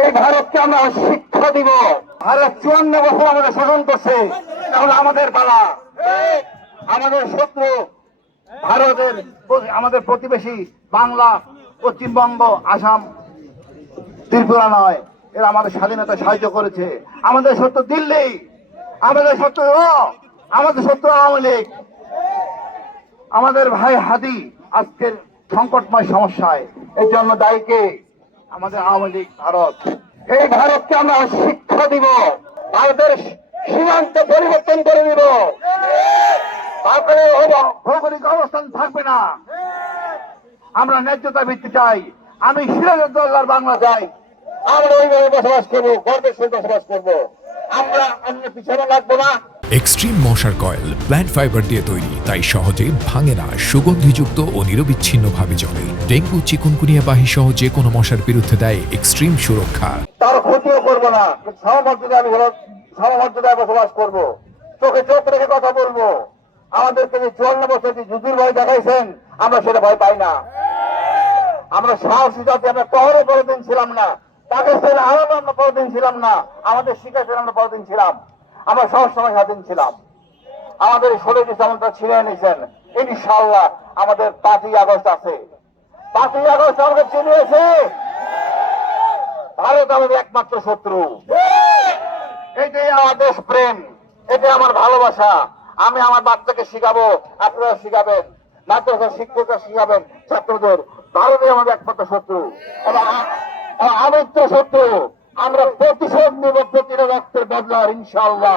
এই ভারতকে আমরা শিক্ষা দিব। ভারত 54 বছর আমাদের শোষণ করছে, এখন আমাদের পালা। আমাদের শত্রু ভারতের, আমাদের প্রতিবেশী বাংলা, পশ্চিমবঙ্গ, আসাম, ত্রিপুরা নয়। এরা আমাদের স্বাধীনতা সাহায্য করেছে। আমাদের শত্রু দিল্লি, আমাদের শত্রু আমাদের শত্রু আওয়ামী লীগ, আমাদের ভাই হাদি আজকের সংকটময় সমস্যায়। এর জন্য দায়ী কে? আমাদের আওয়ামী লীগ, ভারত। এই ভারতকে আমরা শিক্ষা দিব। ভারতের সীমান্ত পরিবর্তন করে দিব। তারপরে ভৌগোলিক অবস্থান থাকবে না। আমরা ন্যায্যতা ভিত্তি চাই। আমি সিরাজউদ্দৌলার বাংলা চাই। আমরা ওইভাবে বসবাস করবো, গর্বের সহিত বসবাস করবো। আমরা অন্য পিছনে লাগবো না। এক্সট্রিম মশার কয়েল প্ল্যান্ট ফাইবার দিয়ে তৈরি, তাই সহজে ভাঙে না, সুগন্ধিযুক্ত ও নিরবিচ্ছিন্নভাবে জ্বলে। ডেঙ্গু, চিকুনগুনিয়া বাহি সহ যে কোনো মশার বিরুদ্ধে দেয় এক্সট্রিম সুরক্ষা। তার ক্ষতিও করবো না, সমমর্যাদায় আমি সমমর্যাদায় বসবাস করবো। চোখে চোখ রেখে কথা বলবো। আমাদেরকে যে 54 বছর যে যুদ্ধের ভয় দেখাইছেন, আমরা সেটা ভয় পাই না। আমরা সাহসী জাতি। আমরা শহরে পরদিন ছিলাম না, পাকিস্তানে আরব আমরা পরদিন ছিলাম না, আমাদের শিকারে আমরা পরদিন ছিলাম। আমরা সব সময় স্বাধীন ছিলাম। আমাদের 16 ডিসেম্বরটা ছিঁড়ে নিয়েছেন। ইনশাআল্লাহ আমাদের 5ই আগস্ট আছে। 5ই আগস্ট আমাদের চিনিয়েছে। ভারত আমাদের একমাত্র শত্রু। এটাই আমার দেশ প্রেম, এটাই আমার ভালোবাসা। আমি আমার বাচ্চাকে শিখাবো, আপনারা শিখাবেন, মাদ্রাসার শিক্ষকরা শিখাবেন ছাত্রদের। ভারতই আমাদের একমাত্র শত্রু, আমিত্র শত্রু। আমরা প্রতিশোধ নেব প্রতিটা রক্তের বদলার, ইনশাআল্লাহ।